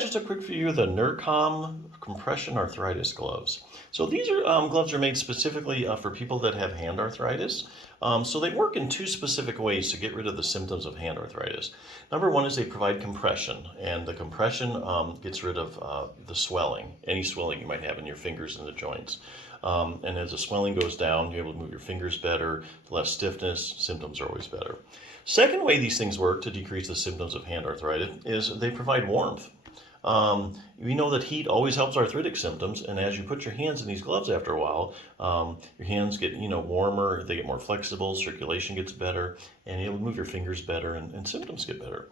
just a quick view of the Nurcom compression arthritis gloves. So these are gloves are made specifically for people that have hand arthritis. So they work in two specific ways to get rid of the symptoms of hand arthritis. Number one is they provide compression, and the compression gets rid of the swelling, any swelling you might have in your fingers and the joints. And as the swelling goes down, you're able to move your fingers better, less stiffness, symptoms are always better. Second way these things work to decrease the symptoms of hand arthritis is they provide warmth. We know that heat always helps arthritic symptoms, and as you put your hands in these gloves after a while, your hands get warmer, they get more flexible, circulation gets better, and you'll move your fingers better, and symptoms get better.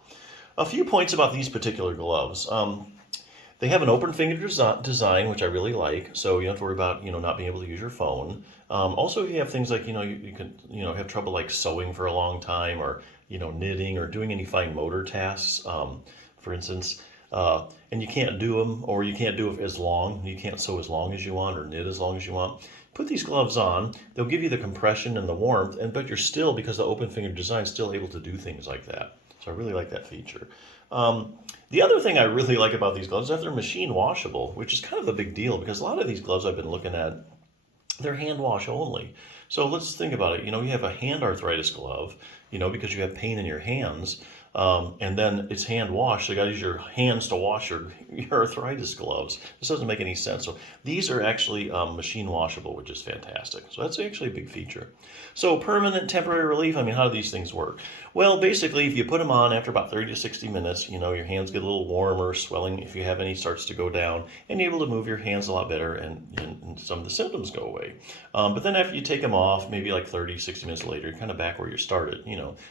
A few points about these particular gloves. They have an open finger design, which I really like, so you don't have to worry about not being able to use your phone. Also, if you have things like you can have trouble like sewing for a long time, or knitting, or doing any fine motor tasks, for instance, and you can't do them, or you can't do it as long, you can't sew as long as you want or knit as long as you want. Put these gloves on, they'll give you the compression and the warmth, but you're still, because of the open finger design, still able to do things like that. So I really like that feature. The other thing I really like about these gloves is that they're machine washable, which is kind of a big deal because a lot of these gloves I've been looking at, they're hand wash only. So let's think about it. You have a hand arthritis glove, because you have pain in your hands, and then it's hand wash. So you got to use your hands to wash your arthritis gloves. This doesn't make any sense. So these are actually machine washable, which is fantastic. So that's actually a big feature. So permanent, temporary relief, how do these things work? Well, basically, if you put them on after about 30 to 60 minutes, your hands get a little warmer, swelling, if you have any, starts to go down, and you're able to move your hands a lot better, and some of the symptoms go away. But then after you take them off, maybe like 30, 60 minutes later, you're kind of back where you started.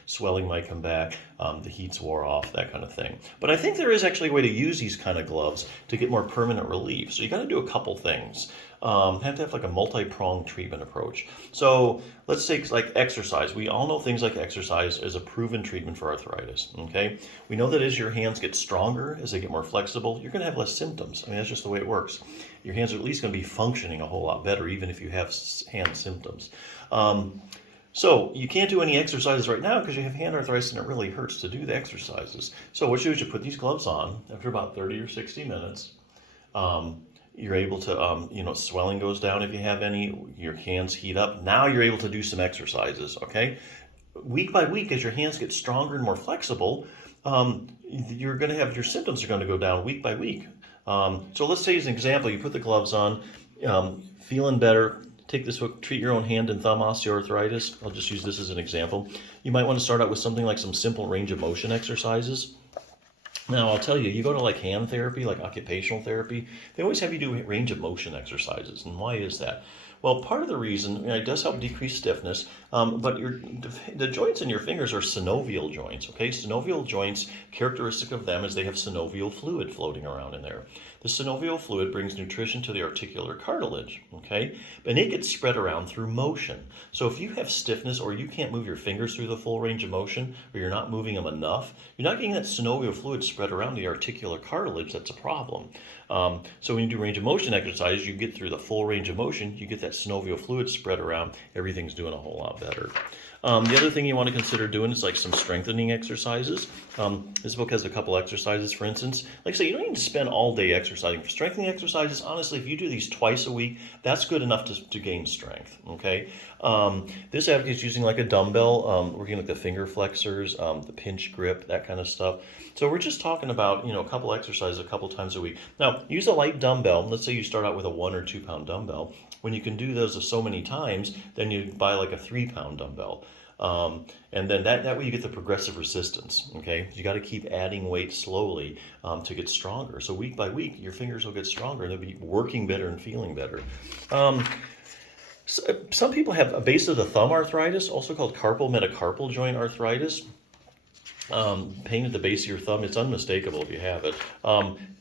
Swelling might come back, the heat's wore off, that kind of thing. But I think there is actually a way to use these kind of gloves to get more permanent relief. So you got to do a couple things. Have to have like a multi-pronged treatment approach. So let's take like exercise. We all know things like exercise is a proven treatment for arthritis. Okay, we know that as your hands get stronger, as they get more flexible, you're going to have less symptoms. That's just the way it works. Your hands are at least going to be functioning a whole lot better, even if you have hand symptoms. So you can't do any exercises right now because you have hand arthritis and it really hurts to do the exercises. So what you do is you put these gloves on after about 30 or 60 minutes. You're able to, swelling goes down if you have any, your hands heat up. Now you're able to do some exercises, okay? Week by week, as your hands get stronger and more flexible, you're going to have, your symptoms are going to go down week by week. So let's say as an example, you put the gloves on, feeling better. Take this hook, treat your own hand and thumb osteoarthritis. I'll just use this as an example. You might want to start out with something like some simple range of motion exercises. Now, I'll tell you, you go to like hand therapy, like occupational therapy, they always have you do range of motion exercises. And why is that? Well, part of the reason, it does help decrease stiffness, but the joints in your fingers are synovial joints, okay? Synovial joints, characteristic of them is they have synovial fluid floating around in there. The synovial fluid brings nutrition to the articular cartilage, okay? And it gets spread around through motion. So if you have stiffness or you can't move your fingers through the full range of motion, or you're not moving them enough, you're not getting that synovial fluid spread around the articular cartilage. That's a problem. So when you do range of motion exercise, you get through the full range of motion, you get that synovial fluid spread around, everything's doing a whole lot better. The other thing you want to consider doing is like some strengthening exercises. This book has a couple exercises, for instance. Like I say, you don't need to spend all day exercising. For strengthening exercises, honestly, if you do these twice a week, that's good enough to gain strength, okay? This advocates using like a dumbbell, working like the finger flexors, the pinch grip, that kind of stuff. So we're just talking about, a couple exercises a couple times a week. Now, use a light dumbbell. Let's say you start out with a 1 or 2 pound dumbbell. When you can do those so many times, then you buy like a 3 pound dumbbell. And then that way you get the progressive resistance, okay? You got to keep adding weight slowly to get stronger. So week by week, your fingers will get stronger and they'll be working better and feeling better. Some people have a base of the thumb arthritis, also called carpal metacarpal joint arthritis. Pain at the base of your thumb, it's unmistakable if you have it.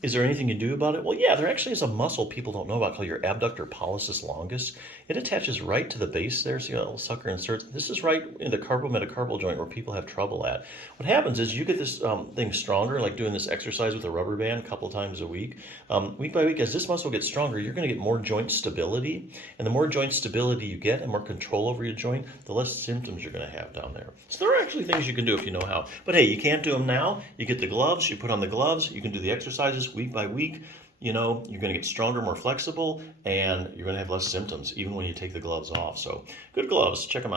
Is there anything you do about it? Well, yeah, there actually is a muscle people don't know about called your abductor pollicis longus. It attaches right to the base there, see how that little sucker inserts? This is right in the carpal metacarpal joint where people have trouble at. What happens is you get this thing stronger, like doing this exercise with a rubber band a couple times a week. Week by week, as this muscle gets stronger, you're going to get more joint stability. And the more joint stability you get and more control over your joint, the less symptoms you're going to have down there. So there are actually things you can do if you know how. But But hey, you can't do them now. You get the gloves, you put on the gloves, you can do the exercises week by week. You're going to get stronger, more flexible, and you're going to have less symptoms even when you take the gloves off. So good gloves. Check them out.